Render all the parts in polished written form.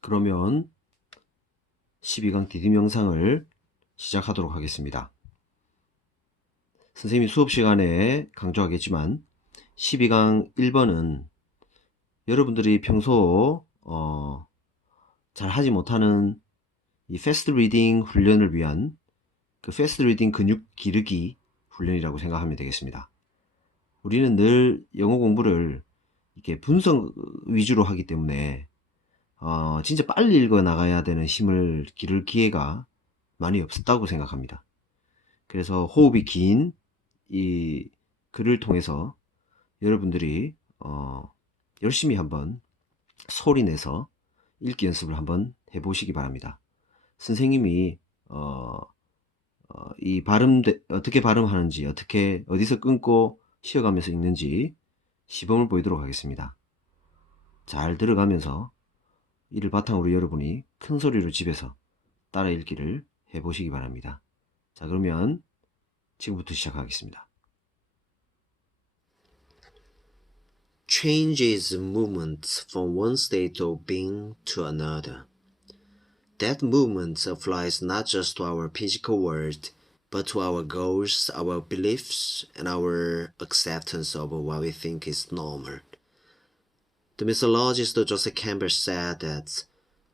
그러면 12강 디딤 영상을 시작하도록 하겠습니다. 선생님이 수업 시간에 강조하겠지만 12강 1번은 여러분들이 평소 잘 하지 못하는 이 패스트 리딩 훈련을 위한 그 패스트 리딩 근육 기르기 훈련이라고 생각하면 되겠습니다. 우리는 늘 영어 공부를 이렇게 분석 위주로 하기 때문에 진짜 빨리 읽어 나가야 되는 힘을 기를 기회가 많이 없었다고 생각합니다. 그래서 호흡이 긴 이 글을 통해서 여러분들이 열심히 한번 소리 내서 읽기 연습을 한번 해보시기 바랍니다. 선생님이 이 어떻게 발음하는지, 어디서 끊고 쉬어가면서 읽는지 시범을 보이도록 하겠습니다. 잘 들어가면서 이를 바탕으로 여러분이 큰 소리로 집에서 따라 읽기를 해보시기 바랍니다. 자, 그러면 지금부터 시작하겠습니다. Change is movement from one state of being to another. That movement applies not just to our physical world, but to our goals, our beliefs, and our acceptance of what we think is normal. The mythologist Joseph Campbell said that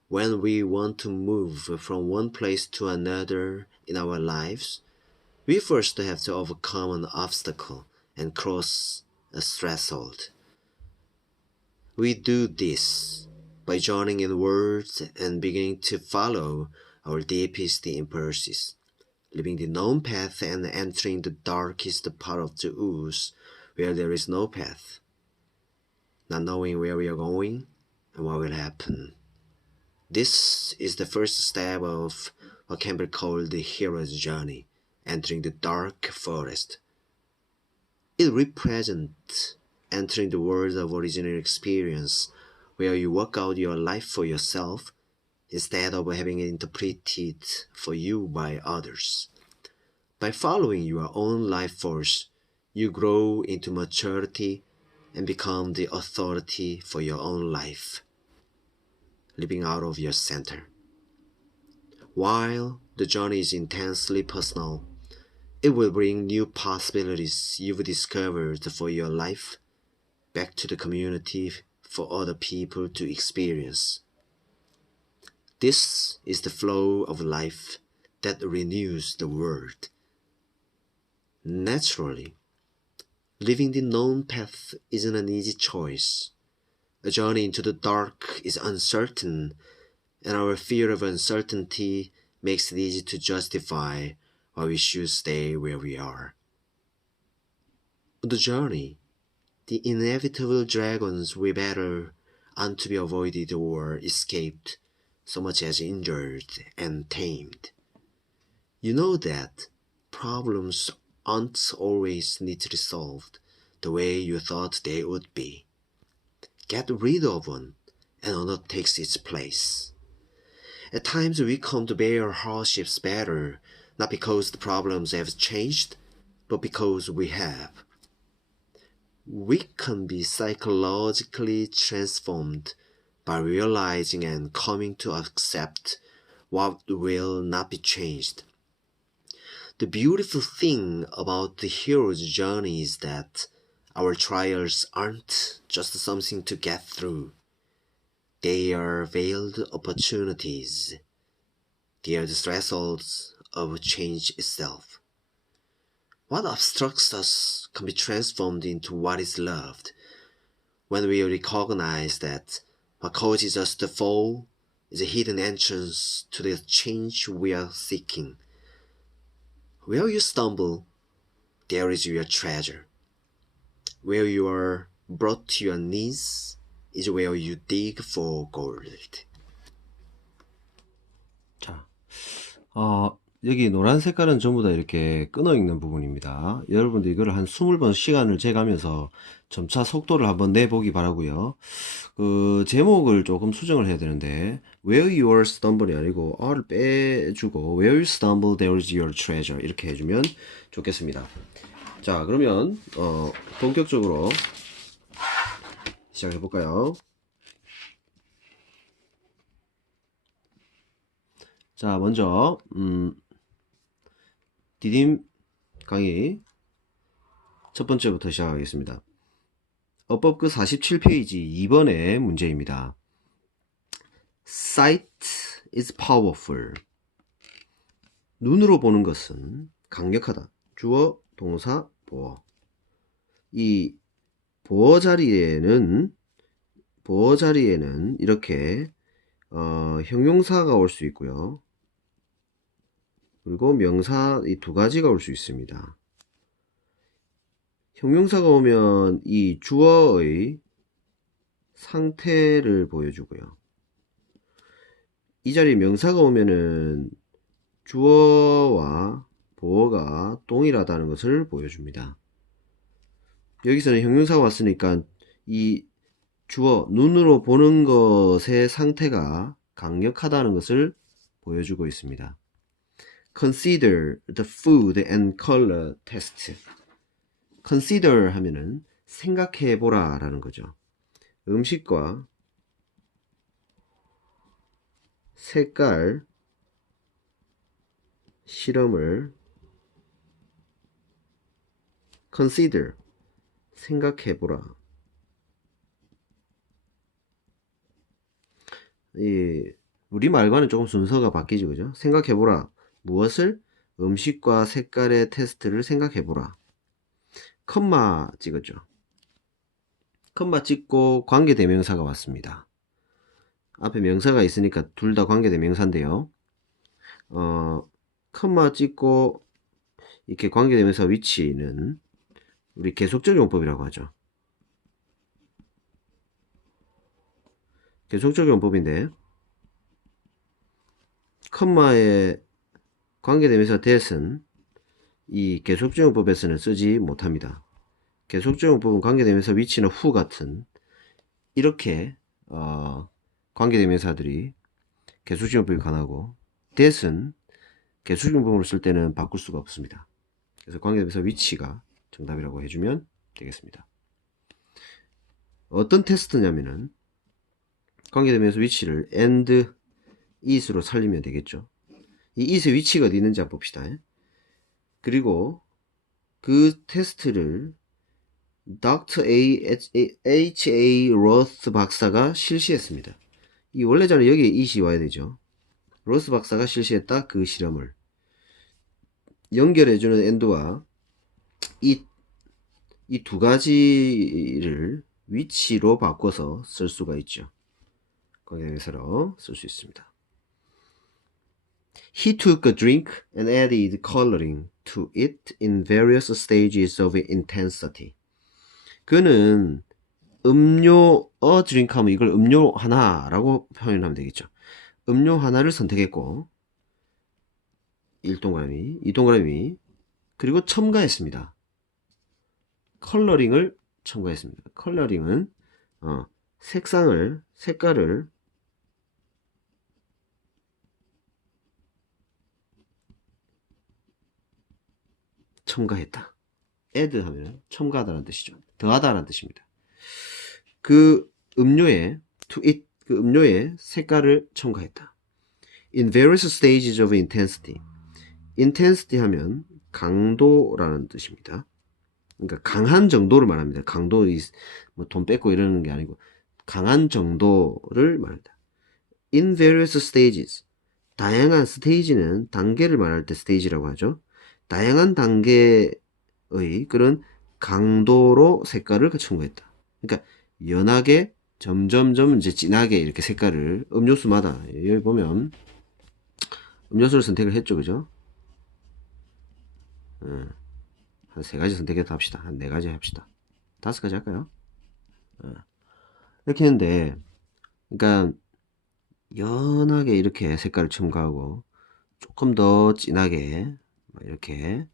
when we want to move from one place to another in our lives, we first have to overcome an obstacle and cross a threshold. We do this by joining in words and beginning to follow our deepest impulses, leaving the known path and entering the darkest part of the woods where there is no path, not knowing where we are going and what will happen. This is the first step of what Campbell called the hero's journey, entering the dark forest. It represents entering the world of original experience, where you work out your life for yourself instead of having it interpreted for you by others. By following your own life force, you grow into maturity and become the authority for your own life, living out of your center. While the journey is intensely personal, it will bring new possibilities you've discovered for your life back to the community for other people to experience. This is the flow of life that renews the world. Naturally, living the known path isn't an easy choice. A journey into the dark is uncertain, and our fear of uncertainty makes it easy to justify why we should stay where we are. On the journey, the inevitable dragons we battle aren't to be avoided or escaped so much as injured and tamed. You know that problems aren't always neatly solved the way you thought they would be. Get rid of one, and another takes its place. At times we come to bear hardships better, not because the problems have changed, but because we have. We can be psychologically transformed by realizing and coming to accept what will not be changed. The beautiful thing about the hero's journey is that our trials aren't just something to get through. They are veiled opportunities. They are the thresholds of change itself. What obstructs us can be transformed into what is loved when we recognize that what causes us to fall is a hidden entrance to the change we are seeking. Where you stumble, there is your treasure. Where you are brought to your knees is where you dig for gold. 자, 여기 노란 색깔은 전부 다 이렇게 끊어 읽는 부분입니다. 여러분들 이거를 한 20번 시간을 재가면서 점차 속도를 한번 내보기 바라고요. 그 제목을 조금 수정을 해야 되는데 Where your stumble이 아니고 R을 빼주고 Where you stumble there is your treasure 이렇게 해주면 좋겠습니다. 자, 그러면 본격적으로 시작해 볼까요? 자, 먼저 디딤 강의 첫 번째부터 시작하겠습니다. 어법 그 47페이지 2번의 문제입니다. Sight is powerful. 눈으로 보는 것은 강력하다. 주어, 동사, 보어. 이 보어 자리에는 이렇게 형용사가 올 수 있고요. 그리고 명사 이 두 가지가 올 수 있습니다. 형용사가 오면 이 주어의 상태를 보여주고요. 이 자리에 명사가 오면은 주어와 보어가 동일하다는 것을 보여줍니다. 여기서는 형용사가 왔으니까 이 주어, 눈으로 보는 것의 상태가 강력하다는 것을 보여주고 있습니다. Consider the food and color test. Consider 하면은 생각해보라 라는 거죠. 음식과 색깔 실험을 consider 생각해보라. 이 우리말과는 조금 순서가 바뀌죠, 그죠? 생각해보라. 무엇을? 음식과 색깔의 테스트를 생각해보라. 컴마 찍었죠. 컴마 찍고 관계대명사가 왔습니다. 앞에 명사가 있으니까 둘 다 관계대명사인데요. 컴마 찍고 이렇게 관계대명사 위치는 우리 계속적 용법이라고 하죠. 계속적 용법인데 컴마의 관계대명사 that은 이 계속적 용법에서는 쓰지 못합니다. 계속적 용법은 관계대명사 위치나 who 같은 이렇게 관계대명사들이 계속적 용법이 가능하고 that은 계속적 용법으로 쓸 때는 바꿀 수가 없습니다. 그래서 관계대명사 위치가 정답이라고 해주면 되겠습니다. 어떤 테스트냐면은 관계대명사 위치를 and is로 살리면 되겠죠. 이 is의 위치가 어디 있는지 한번 봅시다. 그리고 그 테스트를 Dr. H.A. 로스 박사가 실시했습니다. 이 원래 자는 여기에 it이 와야 되죠. 로스 박사가 실시했다. 그 실험을 연결해주는 and와 이 두 가지를 위치로 바꿔서 쓸 수가 있죠. 관계대명사로 쓸 수 있습니다. He took a drink and added coloring to it in various stages of intensity. 그는 음료 drink 하면 이걸 음료 하나라고 표현하면 되겠죠. 음료 하나를 선택했고 1동그라미, 2동그라미 그리고 첨가했습니다. 컬러링을 첨가했습니다. 컬러링은 색깔을 첨가했다. add 하면 첨가하다는 뜻이죠. 더하다는 뜻입니다. 그 음료에 to it 그 음료에 색깔을 첨가했다. In various stages of intensity. intensity 하면 강도라는 뜻입니다. 그러니까 강한 정도를 말합니다. 강도 뭐 돈 뺏고 이러는 게 아니고 강한 정도를 말합니다. In various stages. 다양한 스테이지는 단계를 말할 때 스테이지라고 하죠. 다양한 단계의 그런 강도로 색깔을 첨가했다. 그러니까 연하게 점점점 이제 진하게 이렇게 색깔을 음료수마다 여기 보면 음료수를 선택을 했죠, 그죠? 한 3가지 선택해서 합시다. 한 4가지 합시다. 5가지 할까요? 이렇게 했는데, 그러니까 연하게 이렇게 색깔을 첨가하고 조금 더 진하게 이렇게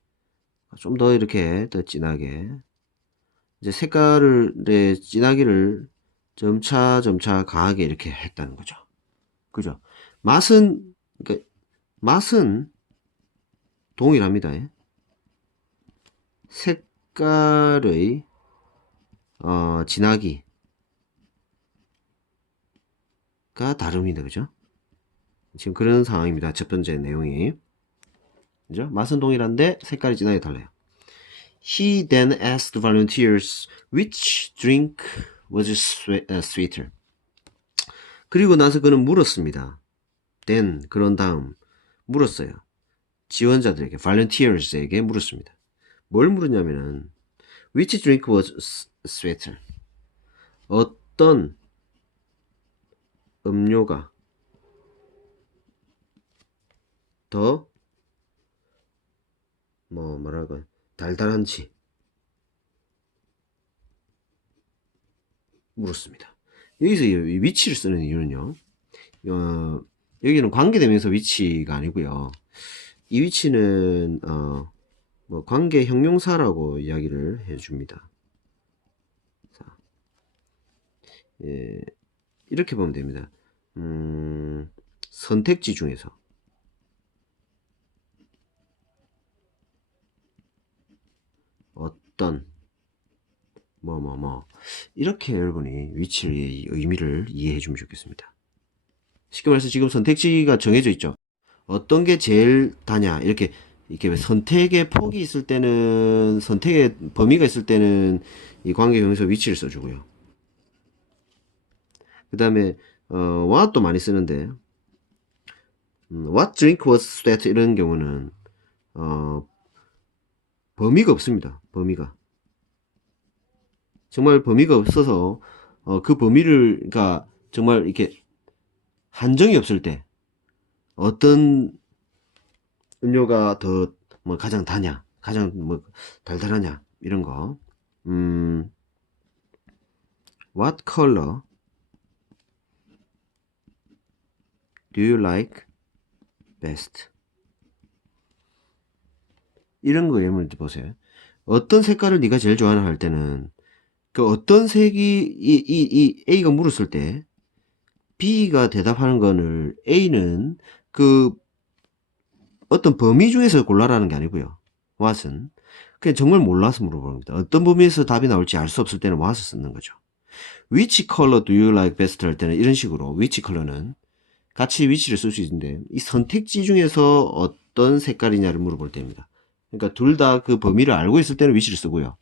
좀 더 이렇게 더 진하게 이제 색깔을 진하기를 점차 강하게 이렇게 했다는 거죠. 그죠? 맛은 그러니까 맛은 동일합니다. 색깔의 진하기가 다릅니다. 그죠? 지금 그런 상황입니다. 첫 번째 내용이. 그죠? 맛은 동일한데 색깔이 진하게 달라요. He then asked volunteers which drink was sweeter. 그리고 나서 그는 물었습니다. then 그런 다음 물었어요. 지원자들에게 volunteers에게 물었습니다. 뭘 물었냐면은 which drink was sweeter. 어떤 음료가 더 뭐랄까 달달한지 물었습니다. 여기서 이 위치를 쓰는 이유는요. 여기는 관계대명사 위치가 아니고요. 이 위치는 관계 형용사라고 이야기를 해줍니다. 자, 이렇게 보면 됩니다. 선택지 중에서 어떤 이렇게 여러분이 위치의 의미를 이해해 주면 좋겠습니다. 쉽게 말해서 지금 선택지가 정해져 있죠. 어떤 게 제일 다냐 이렇게 선택의 폭이 있을 때는 선택의 범위가 있을 때는 이 관계 형용사 위치를 써주고요. 그 다음에 what도 많이 쓰는데 what drink was sweet 이런 경우는 범위가 없습니다. 범위가 정말 범위가 없어서 그 범위를 그러니까 정말 이렇게 한정이 없을 때 어떤 음료가 더 가장 다냐 가장 달달하냐 이런 거 what color do you like best 이런 거 예를 보세요. 어떤 색깔을 네가 제일 좋아하나 할 때는 그 어떤 색이 이 A가 물었을 때 B가 대답하는 거를 A는 그 어떤 범위 중에서 골라라는 게 아니고요. what은 그냥 정말 몰라서 물어보는 겁니다. 어떤 범위에서 답이 나올지 알 수 없을 때는 what을 쓰는 거죠. which color do you like best 할 때는 이런 식으로 which color는 같이 위치를 쓸 수 있는데 이 선택지 중에서 어떤 색깔이냐를 물어볼 때입니다. 그러니까 둘 다 그 범위를 알고 있을 때는 위치를 쓰고요.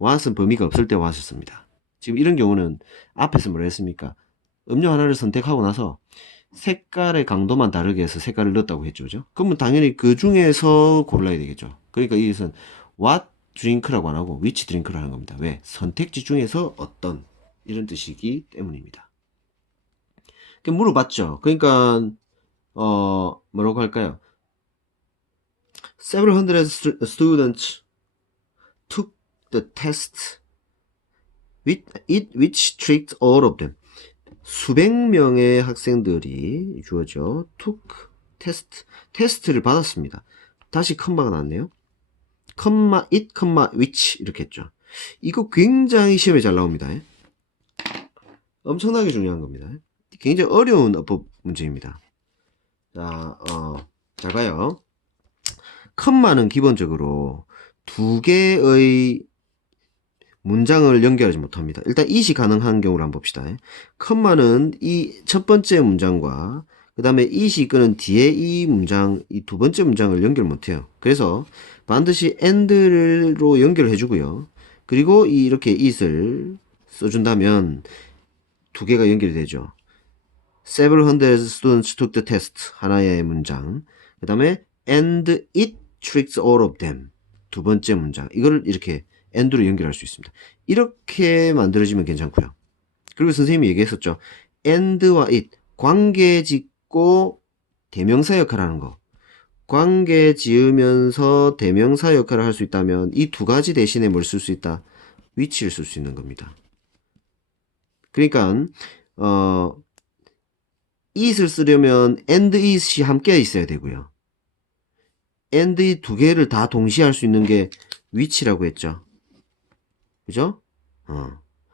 what은 범위가 없을 때 what을 씁니다. 지금 이런 경우는 앞에서 뭐라 했습니까? 음료 하나를 선택하고 나서 색깔의 강도만 다르게 해서 색깔을 넣었다고 했죠. 그죠? 그러면 당연히 그 중에서 골라야 되겠죠. 그러니까 이것은 what drink라고 안 하고 which drink를 하는 겁니다. 왜? 선택지 중에서 어떤 이런 뜻이기 때문입니다. 물어봤죠. 그러니까 뭐라고 할까요? Several hundred students took the test which tricked all of them. 수백 명의 학생들이 주어져 took 테스트를 받았습니다. 다시 컴마가 나왔네요. 컴마 it, 컴마 which 이렇게 했죠. 이거 굉장히 시험에 잘 나옵니다. 엄청나게 중요한 겁니다. 굉장히 어려운 어법 문제입니다. 자, 잘 봐요. 컴마는 기본적으로 두 개의 문장을 연결하지 못합니다. 일단 it이 가능한 경우를 한번 봅시다. 컴마는 이 첫 번째 문장과 그 다음에 it이 이끄는 뒤에 이 문장, 이 두 번째 문장을 연결 못해요. 그래서 반드시 and로 연결해 주고요. 그리고 이렇게 it을 써준다면 두 개가 연결이 되죠. Several hundred students took the test. 하나의 문장. 그 다음에 and it tricks all of them. 두 번째 문장. 이거를 이렇게 and로 연결할 수 있습니다. 이렇게 만들어지면 괜찮고요. 그리고 선생님이 얘기했었죠. and와 it. 관계 짓고 대명사 역할을 하는 거. 관계 지으면서 대명사 역할을 할 수 있다면 이 두 가지 대신에 뭘 쓸 수 있다? which를 쓸 수 있는 겁니다. 그러니까 it을 쓰려면 and it이 함께 있어야 되고요. and 이 두 개를 다 동시에 할 수 있는 게 which라고 했죠. 그죠?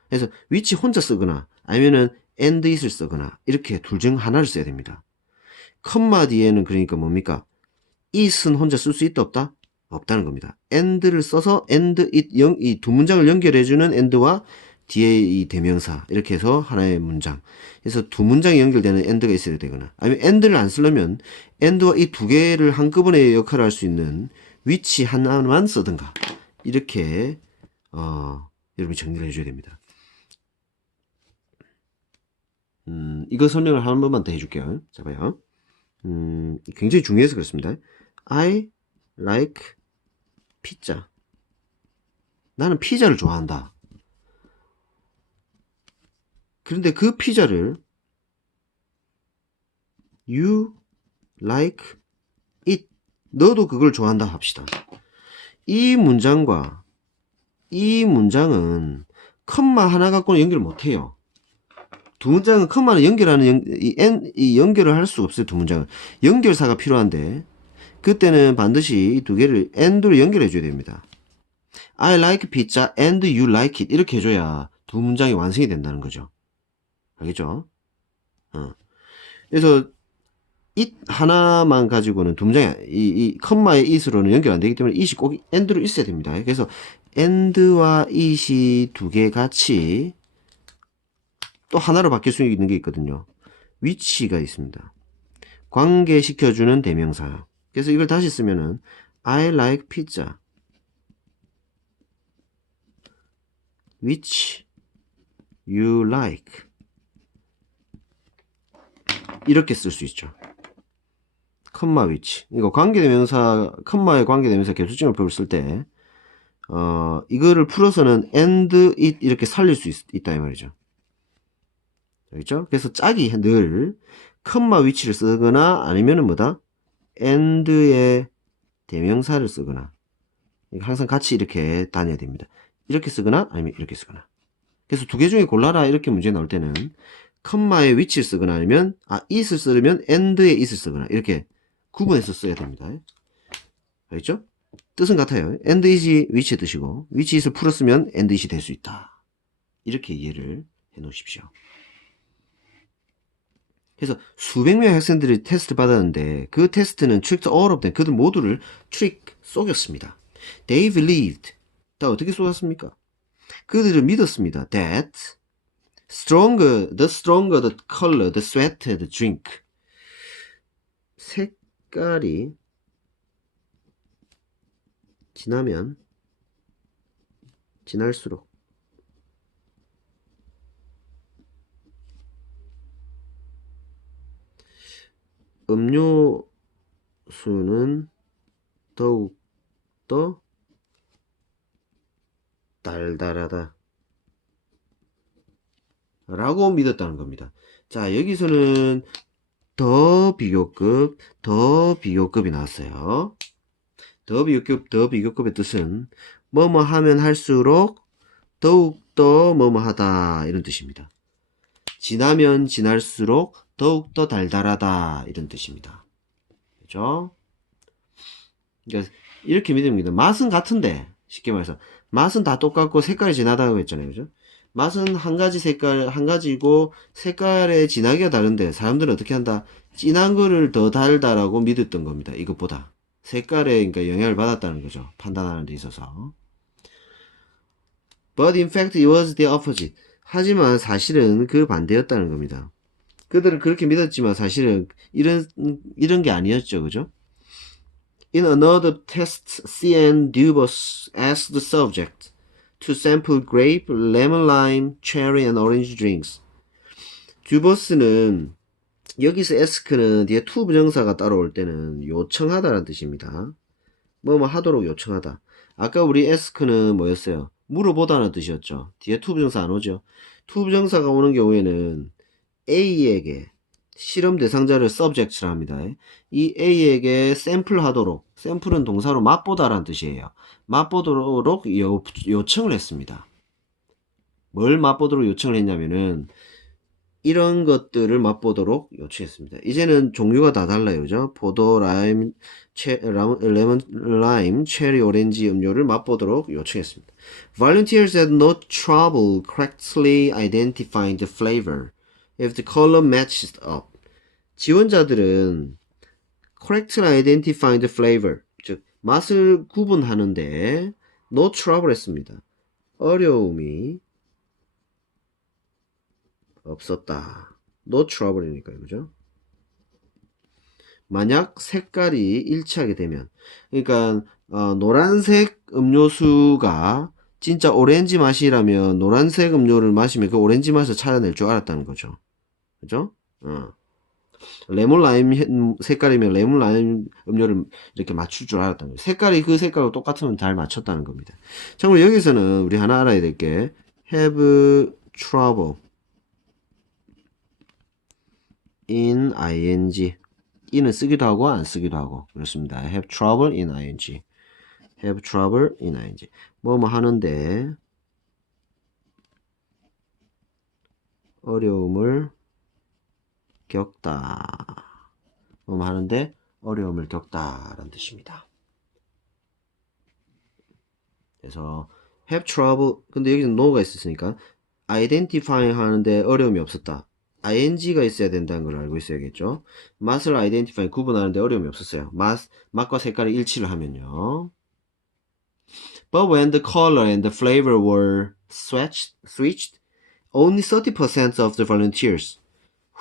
그래서 which 혼자 쓰거나 아니면은 and it을 쓰거나 이렇게 둘 중 하나를 써야 됩니다. 컴마 뒤에는 그러니까 뭡니까? it은 혼자 쓸 수 있다 없다? 없다는 겁니다. and를 써서 and it 이 두 문장을 연결해주는 and와 뒤에 이 대명사 이렇게 해서 하나의 문장. 그래서 두 문장이 연결되는 and가 있어야 되거나 아니면 and를 안 쓰려면 and와 이 두 개를 한꺼번에 역할을 할 수 있는 which 하나만 쓰든가 이렇게 여러분이 정리를 해줘야 됩니다. 이거 설명을 한 번만 더 해줄게요. 자 봐요. 굉장히 중요해서 그렇습니다. I like pizza. 나는 피자를 좋아한다. 그런데 그 피자를 you like it. 너도 그걸 좋아한다 합시다. 이 문장과 이 문장은 컴마 하나 갖고는 연결 못해요. 두 문장은 컴마는 연결하는 이 연결을 할 수 없어요. 두 문장은 연결사가 필요한데 그때는 반드시 이 두 개를 and로 연결해 줘야 됩니다. I like pizza and you like it 이렇게 해줘야 두 문장이 완성이 된다는 거죠. 알겠죠? 그래서 it 하나만 가지고는 두 문장이 이 컴마의 it으로는 연결 안 되기 때문에 it이 꼭 and로 있어야 됩니다. 그래서 and와 it이 두 개 같이 또 하나로 바뀔 수 있는 게 있거든요. which가 있습니다. 관계시켜주는 대명사. 그래서 이걸 다시 쓰면은 I like pizza which you like 이렇게 쓸 수 있죠. 컴마 which 이거 관계대명사 컴마의 관계대명사 겹수증을법을 쓸 때 이거를 풀어서는 and it 이렇게 살릴 수 있다 이 말이죠. 알겠죠? 그래서 짝이 늘 컴마 which를 쓰거나 아니면은 뭐다? and의 대명사를 쓰거나 항상 같이 이렇게 다녀야 됩니다. 이렇게 쓰거나 아니면 이렇게 쓰거나. 그래서 두 개 중에 골라라 이렇게 문제 나올 때는 컴마에 which를 쓰거나 아니면 it을 쓰려면 and의 it을 쓰거나 이렇게 구분해서 써야 됩니다. 알겠죠? 뜻은 같아요. and it이 which의 뜻이고 which it을 풀었으면 and it이 될 수 있다. 이렇게 이해를 해 놓으십시오. 그래서 수백 명의 학생들이 테스트를 받았는데 그 테스트는 tricked all of them. 그들 모두를 trick 속였습니다. They believed. 다 어떻게 속았습니까? 그들은 믿었습니다. That the stronger the color, the sweeter the drink. 색깔이 진하면 진할수록 음료수는 더욱 더 달달하다 라고 믿었다는 겁니다. 자, 여기서는 더 비교급이 나왔어요. 더 비교급의 뜻은 뭐뭐 하면 할수록 더욱더 뭐뭐 하다 이런 뜻입니다. 진하면 진할수록 더욱더 달달하다 이런 뜻입니다. 그죠? 그러니까 이렇게 믿습니다. 맛은 같은데 쉽게 말해서 맛은 다 똑같고 색깔이 진하다고 했잖아요. 그죠? 맛은 한 가지 색깔 한 가지고 색깔의 진하기가 다른데 사람들은 어떻게 한다? 진한 거를 더 달다라고 믿었던 겁니다. 이것보다 색깔에 그러니까 영향을 받았다는 거죠. 판단하는 데 있어서. But in fact it was the opposite. 하지만 사실은 그 반대였다는 겁니다. 그들은 그렇게 믿었지만 사실은 이런 게 아니었죠. 그죠? In another test, C.N. Dubus asked the subject to sample grape, lemon, lime, cherry, and orange drinks. 듀버스는 여기서 ask는 뒤에 to 부정사가 따라올 때는 요청하다라는 뜻입니다. 뭐뭐 하도록 요청하다. 아까 우리 ask는 뭐였어요? 물어보다는 뜻이었죠. 뒤에 to 부정사 안 오죠. to 부정사가 오는 경우에는 A에게 실험 대상자를 subject라 합니다. 이 A에게 샘플 하도록, 샘플은 동사로 맛보다라는 뜻이에요. 맛보도록 요청을 했습니다. 뭘 맛보도록 요청을 했냐면은 이런 것들을 맛보도록 요청했습니다. 이제는 종류가 다 달라요. 그죠? 포도, 라임, 레몬, 라임, 체리, 오렌지 음료를 맛보도록 요청했습니다. Volunteers had no trouble correctly identifying the flavor if the color matched up. 지원자들은 correctly identifying the flavor, 즉 맛을 구분하는데 no trouble 했습니다. 어려움이 없었다. No trouble이니까요. 그죠? 만약 색깔이 일치하게 되면, 그러니까 노란색 음료수가 진짜 오렌지 맛이라면 노란색 음료를 마시면 그 오렌지 맛을 찾아낼 줄 알았다는 거죠. 그죠? 레몬 라임 색깔이면 레몬 라임 음료를 이렇게 맞출 줄 알았다는 거죠. 색깔이 그 색깔과 똑같으면 잘 맞췄다는 겁니다. 참고로 여기서는 우리 하나 알아야 될 게 have trouble in ing. in은 쓰기도 하고 안 쓰기도 하고 그렇습니다. have trouble in ing. have trouble in ing. 뭐뭐 하는데 어려움을 겪다. 뭐뭐 하는데 어려움을 겪다라는 뜻입니다. 그래서 have trouble, 근데 여기는 no가 있었으니까 identify 하는데 어려움이 없었다. ing가 있어야 된다는 걸 알고 있어야겠죠. 맛을 identify, 구분하는데 어려움이 없었어요. 맛과 색깔이 일치를 하면요. But when the color and the flavor were switched, only 30% of the volunteers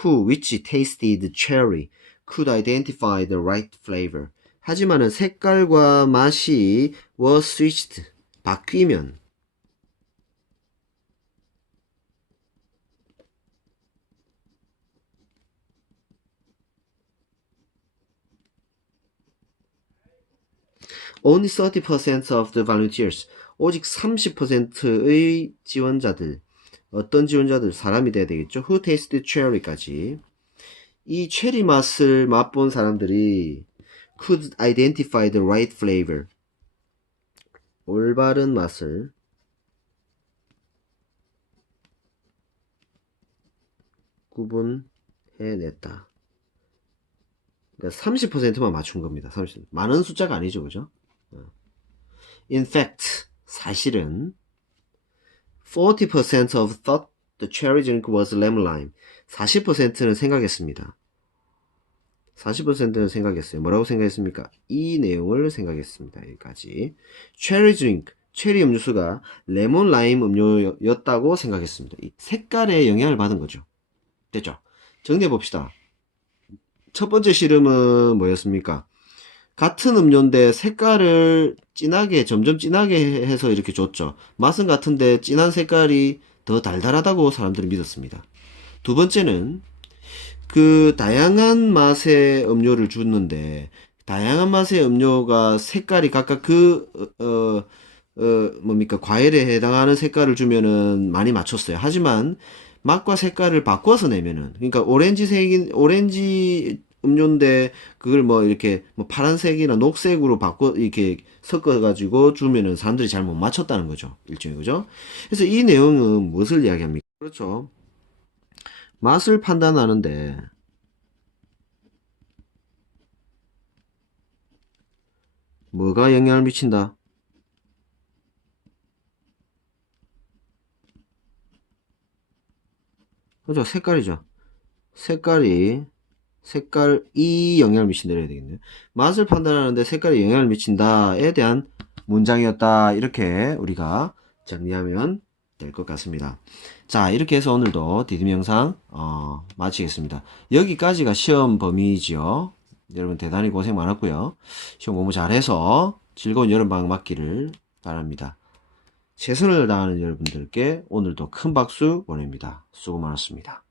which tasted cherry could identify the right flavor. 하지만은 색깔과 맛이 were switched, 바뀌면 only 30% of the volunteers, 오직 30%의 지원자들, 어떤 지원자들, 사람이 돼야 되겠죠. Who tasted cherry까지. 이 체리 맛을 맛본 사람들이 could identify the right flavor, 올바른 맛을 구분해냈다. 그러니까 30%만 맞춘 겁니다. 30%. 많은 숫자가 아니죠, 그죠? In fact, 사실은 40% of thought the cherry drink was lemon lime. 40%는 생각했습니다. 40%는 생각했어요. 뭐라고 생각했습니까? 이 내용을 생각했습니다. 여기까지. 체리 드링크, 체리 음료수가 레몬 라임 음료였다고 생각했습니다. 이 색깔에 영향을 받은 거죠. 됐죠? 정리해 봅시다. 첫 번째 씨름은 뭐였습니까? 같은 음료인데 색깔을 점점 진하게 해서 이렇게 줬죠. 맛은 같은데 진한 색깔이 더 달달하다고 사람들이 믿었습니다. 두 번째는 그 다양한 맛의 음료를 줬는데 다양한 맛의 음료가 색깔이 각각 과일에 해당하는 색깔을 주면은 많이 맞췄어요. 하지만 맛과 색깔을 바꿔서 내면은, 그러니까 오렌지 음료인데 그걸 이렇게 파란색이나 녹색으로 이렇게 섞어가지고 주면은 사람들이 잘 못 맞췄다는 거죠. 일종의, 그죠? 그래서 이 내용은 무엇을 이야기합니까? 그렇죠. 맛을 판단하는데 뭐가 영향을 미친다? 그죠? 색깔이죠. 색깔이 영향을 미친다 해야 되겠네요. 맛을 판단하는데 색깔이 영향을 미친다에 대한 문장이었다. 이렇게 우리가 정리하면 될 것 같습니다. 자, 이렇게 해서 오늘도 디딤 영상 마치겠습니다. 여기까지가 시험 범위지요. 여러분 대단히 고생 많았고요. 시험 공부 잘해서 즐거운 여름방학 맞기를 바랍니다. 최선을 다하는 여러분들께 오늘도 큰 박수 보냅니다. 수고 많았습니다.